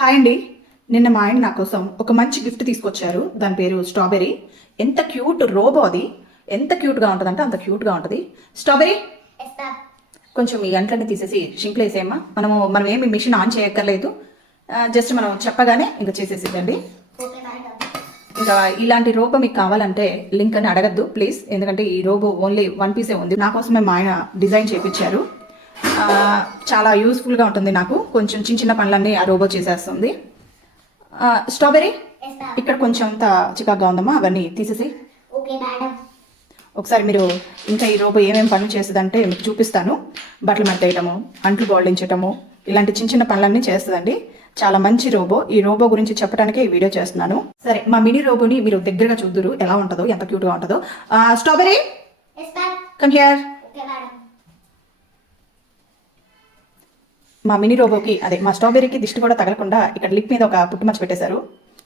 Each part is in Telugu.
హాయ్ అండి. నిన్న మా ఆయన నా కోసం ఒక మంచి గిఫ్ట్ తీసుకొచ్చారు. దాని పేరు స్ట్రాబెర్రీ. ఎంత క్యూట్ రోబో అది. ఎంత క్యూట్గా ఉంటుందంటే అంత క్యూట్గా ఉంటుంది. స్ట్రాబెర్రీ కొంచెం ఈ గంటలన్నీ తీసేసి షింక్లో వేసేయమ్మా. మనం ఏమి మిషన్ ఆన్ చేయక్కర్లేదు. జస్ట్ మనం చెప్పగానే ఇంకా చేసేసిద్దండి. ఇంకా ఇలాంటి రోబో మీకు కావాలంటే లింక్ అని అడగద్దు ప్లీజ్, ఎందుకంటే ఈ రోబో ఓన్లీ 1 పీసే ఉంది. నా కోసమే మా ఆయన డిజైన్ చేయించారు. చాలా యూస్ఫుల్గా ఉంటుంది. నాకు కొంచెం చిన్న చిన్న పనులన్నీ ఆ రోబో చేసేస్తుంది. స్ట్రాబెర్రీ ఇక్కడ కొంచెం అంత చికాగ్గా ఉందమ్మా, అవన్నీ తీసేసి. ఒకసారి మీరు ఇంకా ఈ రోబో ఏమేమి పనులు చేస్తుందంటే మీకు చూపిస్తాను. బట్టలు మడతేయటము, అంట్లు బోల్డించటము, ఇలాంటి చిన్న చిన్న పనులన్నీ చేస్తుందండి. చాలా మంచి రోబో. ఈ రోబో గురించి చెప్పడానికే ఈ వీడియో చేస్తున్నాను. సరే, మా మినీ రోబోని మీరు దగ్గరగా చూద్దురు ఎలా ఉంటుందో, ఎంత క్యూట్గా ఉంటుందో. Strawberry come here. మా మినీ రోబోకి మా స్ట్రాబెర్రీకి దిష్టి కూడా తగలకుండా ఇక్కడ లిప్ మీద ఒక పుట్టుమచ్చ పెట్టేశారు,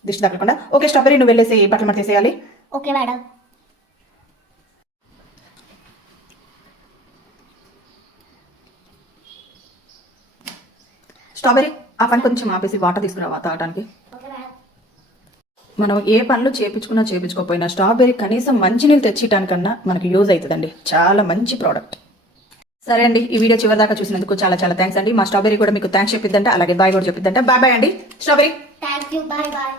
దిష్టి తగలకుండా. ఓకే స్ట్రాబెర్రీ, నువ్వు వెళ్ళేసి బట్టలు మడతేసేయాలి. Okay madam. స్ట్రాబెర్రీ ఆ పని కొంచెం ఆపేసి వాటర్ తీసుకురావా తాగడానికి. మనం ఏ పనులు చేపించుకోకపోయినా స్ట్రాబెర్రీ కనీసం మంచినీళ్ళు తెచ్చిటానికన్నా మనకు యూజ్ అవుతుందండి. చాలా మంచి ప్రోడక్ట్. సరే అండి, ఈ వీడియో చివరి దాకా చూసినందుకు చాలా చాలా థ్యాంక్స్ అండి. మా స్ట్రాబెర్రీ కూడా మీకు థ్యాంక్స్ చెప్పిద్దంట, అలాగే బాయ్ కూడా చెప్పిద్దంట. బాయ్ బాయ్ అండి strawberry. Thank you, bye bye.